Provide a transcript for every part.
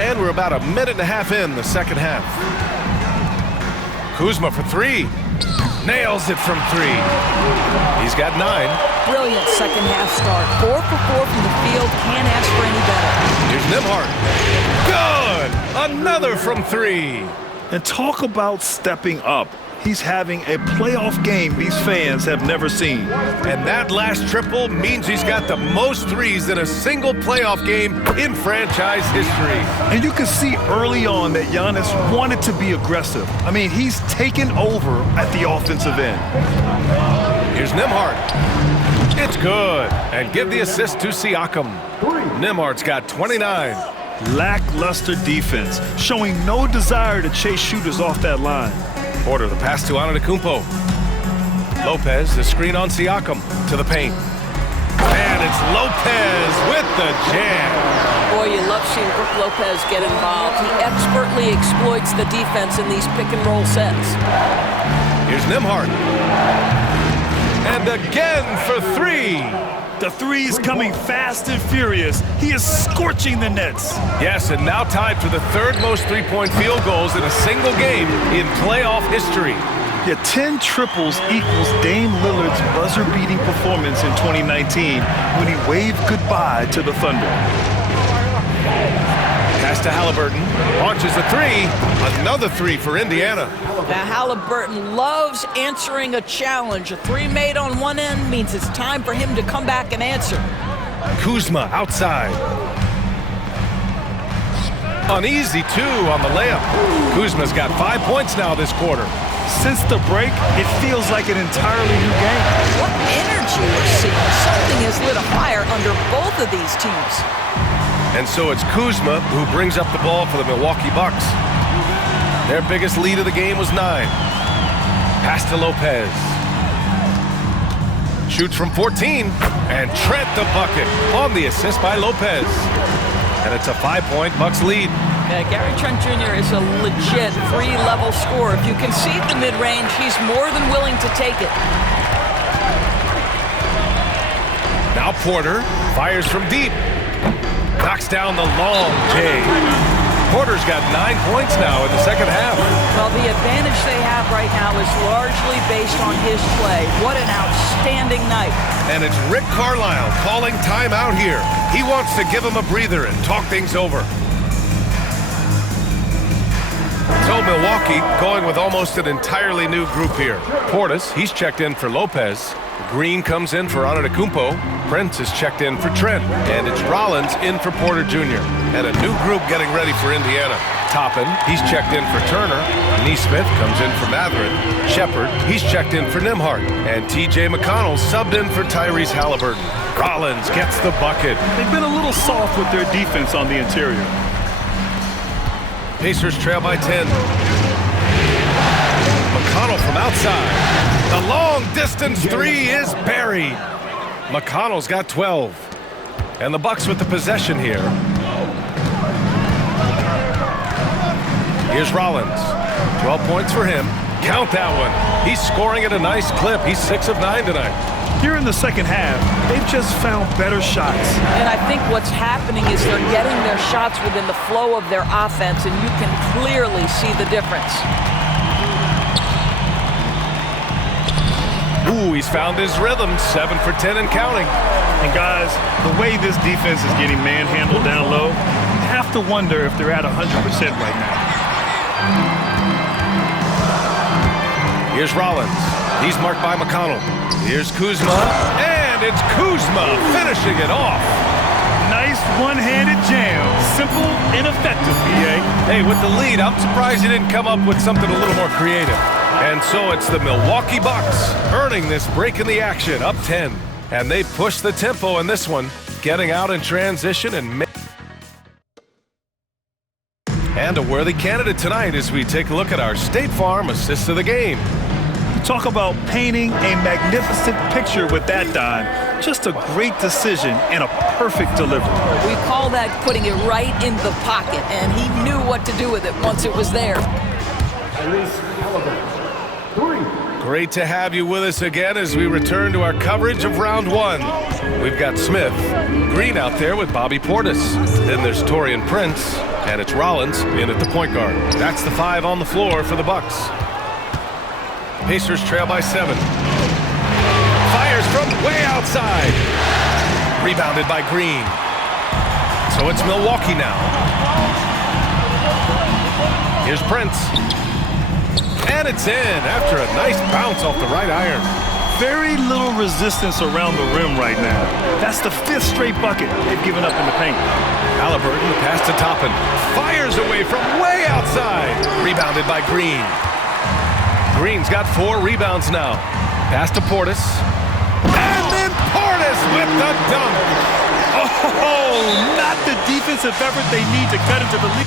And we're about a minute and a half in the second half. Kuzma for three. Nails it from three. He's got 9. Brilliant second half start. 4 for 4 from the field. Can't ask for any better. Here's Nembhard. Good! Another from 3. And talk about stepping up. He's having a playoff game these fans have never seen. And that last triple means he's got the most threes in a single playoff game in franchise history. And you can see early on that Giannis wanted to be aggressive. I mean, he's taken over at the offensive end. Here's Nembhard. It's good. And give the assist to Siakam. Nembhard's got 29. Lackluster defense, showing no desire to chase shooters off that line. Porter, the pass to Antetokounmpo. Lopez, the screen on Siakam to the paint. And it's Lopez with the jam. Boy, you love seeing Brook Lopez get involved. He expertly exploits the defense in these pick-and-roll sets. Here's Nembhard. And again for 3. The three is coming fast and furious. He is scorching the Nets. Yes, and now tied for the 3rd most three-point field goals in a single game in playoff history. Yeah, 10 triples equals Dame Lillard's buzzer-beating performance in 2019 when he waved goodbye to the Thunder. Pass to Halliburton. Launches a 3. Another 3 for Indiana. Now, Halliburton loves answering a challenge. A 3 made on one end means it's time for him to come back and answer. Kuzma outside. An easy 2 on the layup. Kuzma's got 5 points now this quarter. Since the break, it feels like an entirely new game. What energy we're seeing. Something has lit a fire under both of these teams. And so it's Kuzma who brings up the ball for the Milwaukee Bucks. Their biggest lead of the game was 9. Pass to Lopez. Shoots from 14. And Trent the bucket on the assist by Lopez. And it's a 5-point Bucks lead. Yeah, Gary Trent Jr. is a legit 3-level scorer. If you concede the mid-range, he's more than willing to take it. Now Porter fires from deep. Knocks down the long J. Porter's got 9 points now in the second half. Well, the advantage they have right now is largely based on his play. What an outstanding night. And it's Rick Carlisle calling timeout here. He wants to give him a breather and talk things over. So Milwaukee going with almost an entirely new group here. Portis, he's checked in for Lopez. Green comes in for Antetokounmpo. Prince is checked in for Trent. And it's Rollins in for Porter Jr. And a new group getting ready for Indiana. Toppin, he's checked in for Turner. Neesmith comes in for Mathurin. Shepard, he's checked in for Nembhard. And T.J. McConnell subbed in for Tyrese Halliburton. Rollins gets the bucket. They've been a little soft with their defense on the interior. Pacers trail by 10. McConnell from outside. The long-distance 3 is buried. McConnell's got 12. And the Bucks with the possession here. Here's Rollins. 12 points for him. Count that one. He's scoring at a nice clip. He's 6 of 9 tonight. Here in the second half, they've just found better shots. And I think what's happening is they're getting their shots within the flow of their offense, and you can clearly see the difference. Ooh, he's found his rhythm. 7 for 10 and counting. And guys, the way this defense is getting manhandled down low, you have to wonder if they're at 100% right now. Here's Rollins. He's marked by McConnell. Here's Kuzma. And it's Kuzma finishing it off. Nice one-handed jam. Simple and effective, B.A. Hey, with the lead, I'm surprised he didn't come up with something a little more creative. And so it's the Milwaukee Bucks earning this break in the action, up 10. And they push the tempo in this one, getting out in transition and a worthy candidate tonight as we take a look at our State Farm assist of the game. Talk about painting a magnificent picture with that dime. Just a great decision and a perfect delivery. We call that putting it right in the pocket, and he knew what to do with it once it was there. Great to have you with us again as we return to our coverage of round one. We've got Smith, Green out there with Bobby Portis. Then there's Taurean Prince, and it's Rollins in at the point guard. That's the 5 on the floor for the Bucks. Pacers trail by 7. Fires from way outside. Rebounded by Green. So it's Milwaukee now. Here's Prince. And it's in after a nice bounce off the right iron. Very little resistance around the rim right now. That's the 5th straight bucket they've given up in the paint. Halliburton, the pass to Toppin. Fires away from way outside. Rebounded by Green. Green's got 4 rebounds now. Pass to Portis. And then Portis with the dunk. Oh, not the defensive effort they need to cut into the lead.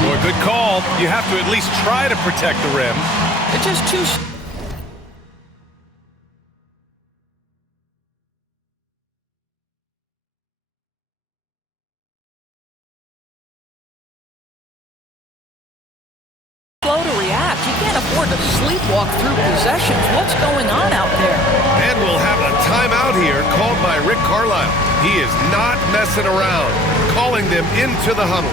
Boy, good call. You have to at least try to protect the rim. It's just too... slow to react. You can't afford to sleepwalk through possessions. What's going on out there? And we'll have a timeout here called by Rick Carlisle. He is not messing around, calling them into the huddle.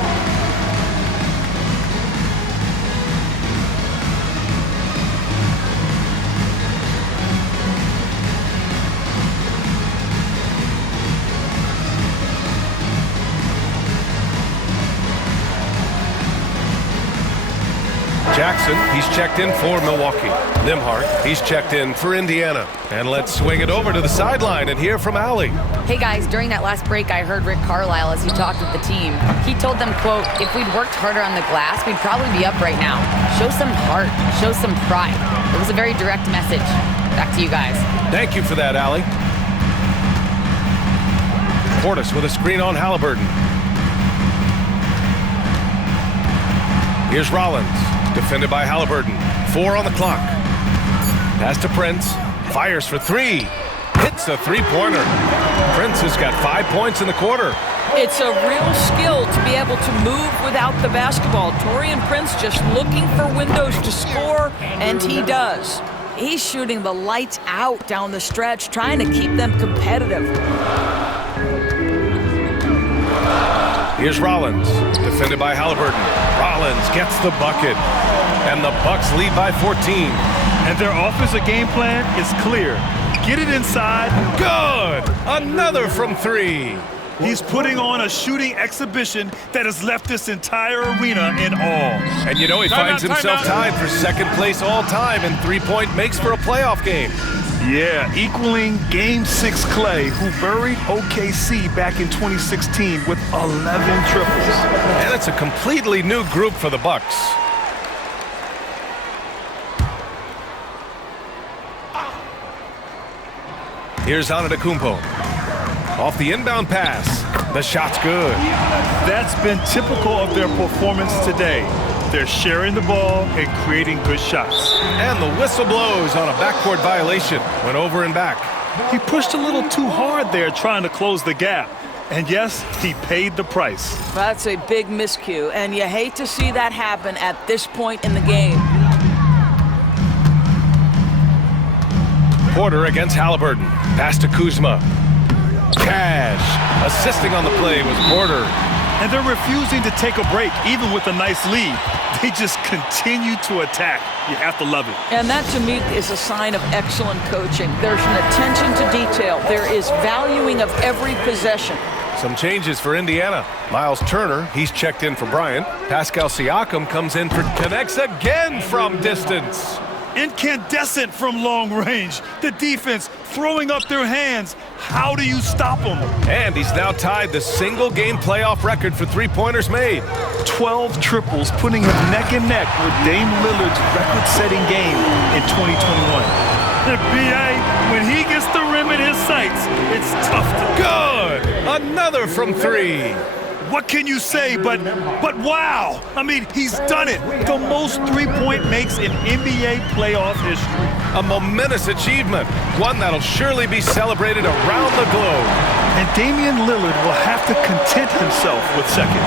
Jackson, he's checked in for Milwaukee. Nembhard, he's checked in for Indiana. And let's swing it over to the sideline and hear from Allie. Hey guys, during that last break, I heard Rick Carlisle as he talked with the team. He told them, quote, if we'd worked harder on the glass, we'd probably be up right now. Show some heart, show some pride. It was a very direct message. Back to you guys. Thank you for that, Allie. Portis with a screen on Halliburton. Here's Rollins. Defended by Halliburton. 4 on the clock. Pass to Prince. Fires for 3. Hits a three-pointer. Prince has got 5 points in the quarter. It's a real skill to be able to move without the basketball. Taurean Prince just looking for windows to score, and he does. He's shooting the lights out down the stretch, trying to keep them competitive. Here's Rollins. Defended by Halliburton. Rollins gets the bucket. And the Bucks lead by 14. And their offensive game plan is clear. Get it inside. Good! Another from 3. He's putting on a shooting exhibition that has left this entire arena in awe. And you know he finds himself tied for second place all time in three-point makes for a playoff game. Yeah, equaling Game 6 Clay, who buried OKC back in 2016 with 11 triples. And it's a completely new group for the Bucks. Here's Antetokounmpo. Off the inbound pass. The shot's good. That's been typical of their performance today. They're sharing the ball and creating good shots. And the whistle blows on a backcourt violation. Went over and back. He pushed a little too hard there trying to close the gap. And yes, he paid the price. That's a big miscue, and you hate to see that happen at this point in the game. Porter against Halliburton. Pass to Kuzma. Cash. Assisting on the play was Porter. And they're refusing to take a break, even with a nice lead. They just continue to attack. You have to love it. And that, to me, is a sign of excellent coaching. There's an attention to detail. There is valuing of every possession. Some changes for Indiana. Miles Turner, he's checked in for Bryant. Pascal Siakam comes in for connects again from distance. Incandescent from long range. The defense throwing up their hands. How do you stop them? And he's now tied the single-game playoff record for three-pointers made. 12 triples, putting him neck and neck with Dame Lillard's record-setting game in 2021. The BA, when he gets the rim in his sights, it's tough to... Good! Another from 3. What can you say but wow? I mean, he's done it. The most three-point makes in NBA playoff history. A momentous achievement, one that'll surely be celebrated around the globe. And Damian Lillard will have to content himself with second.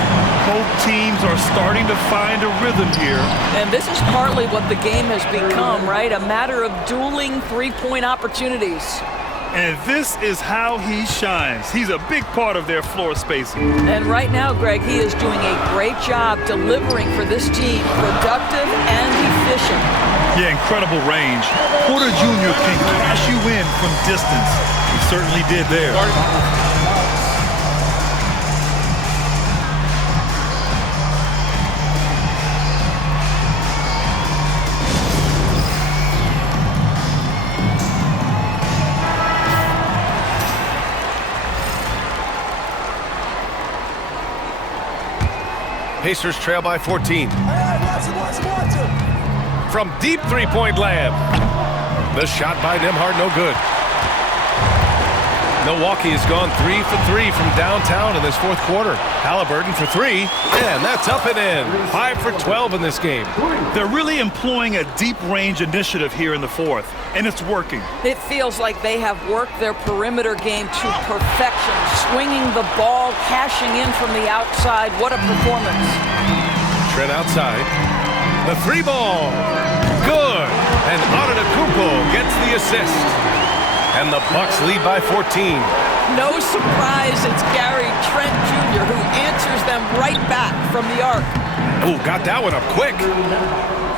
Both teams are starting to find a rhythm here. And this is partly what the game has become, right? A matter of dueling three-point opportunities. And this is how he shines. He's a big part of their floor spacing. And right now, Greg, he is doing a great job delivering for this team, productive and efficient. Yeah, incredible range. Porter Jr. can cash you in from distance. He certainly did there. Pacers trail by 14. From deep three-point land. The shot by Nembhard, no good. Milwaukee has gone 3 for 3 from downtown in this fourth quarter. Halliburton for 3, and that's up and in. 5 for 12 in this game. They're really employing a deep range initiative here in the fourth, and it's working. It feels like they have worked their perimeter game to perfection, swinging the ball, cashing in from the outside. What a performance. Trent outside. The three ball. Good. And Antetokounmpo gets the assist. And the Bucks lead by 14. No surprise, it's Gary Trent Jr. who answers them right back from the arc. Oh, got that one up quick.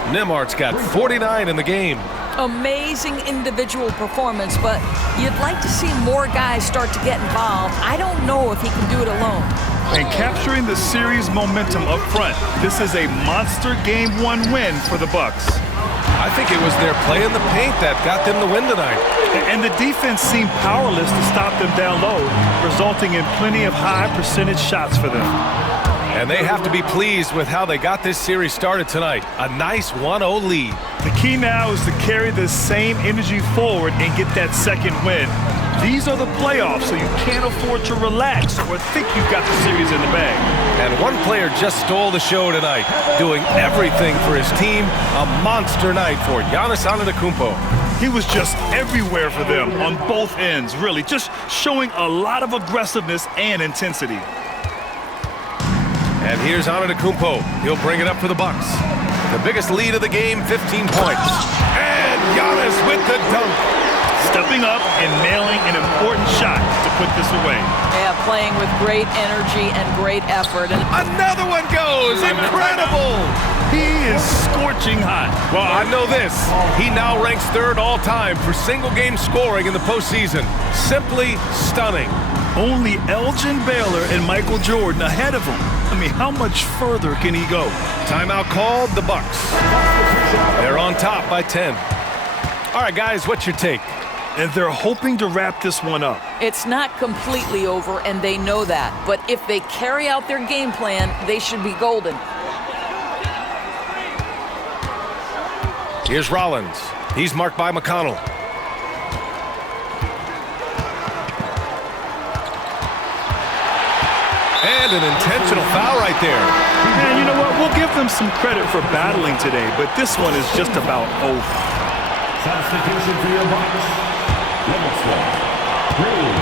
Nembhard's got 49 in the game. Amazing individual performance, but you'd like to see more guys start to get involved. I don't know if he can do it alone. And capturing the series momentum up front, this is a monster Game 1 win for the Bucks. I think it was their play in the paint that got them the win tonight. And the defense seemed powerless to stop them down low, resulting in plenty of high percentage shots for them. And they have to be pleased with how they got this series started tonight. A nice 1-0 lead. The key now is to carry this same energy forward and get that second win. These are the playoffs, so you can't afford to relax or think you've got the series in the bag. And one player just stole the show tonight, doing everything for his team. A monster night for Giannis Antetokounmpo. He was just everywhere for them on both ends, really, just showing a lot of aggressiveness and intensity. And here's Antetokounmpo. He'll bring it up for the Bucks. The biggest lead of the game, 15 points. And Giannis with the dunk. Stepping up and nailing an important shot to put this away. Yeah, playing with great energy and great effort. And another one goes. Incredible. He is scorching hot. Well, I know this. He now ranks third all-time for single-game scoring in the postseason. Simply stunning. Only Elgin Baylor and Michael Jordan ahead of him. I mean, how much further can he go? Timeout called, the Bucks. They're on top by 10. All right, guys, what's your take? And they're hoping to wrap this one up. It's not completely over, and they know that. But if they carry out their game plan, they should be golden. Here's Rollins. He's marked by McConnell. And an intentional foul right there. And you know what? We'll give them some credit for battling today, but this one is just about over. Substitution for your Bucks. Green.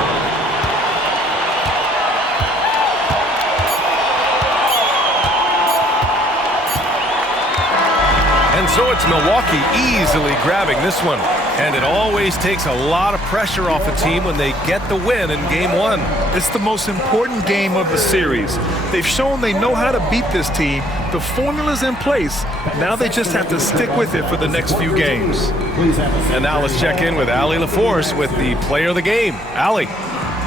And so it's Milwaukee easily grabbing this one. And it always takes a lot of pressure off a team when they get the win in Game 1. It's the most important game of the series. They've shown they know how to beat this team. The formula's in place. Now they just have to stick with it for the next few games. And now let's check in with Allie LaForce with the player of the game. Allie.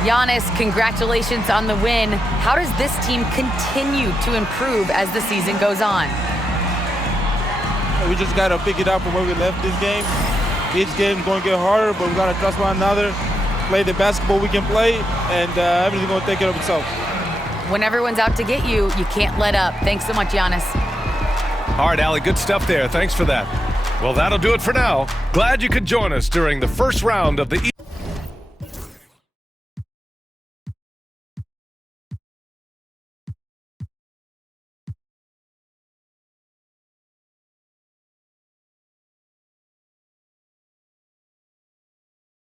Giannis, congratulations on the win. How does this team continue to improve as the season goes on? We just got to pick it up from where we left this game. Each game's going to get harder, but we got to trust one another, play the basketball we can play, and everything's going to take care of itself. When everyone's out to get you, you can't let up. Thanks so much, Giannis. All right, Allie, good stuff there. Thanks for that. Well, that'll do it for now. Glad you could join us during the first round of the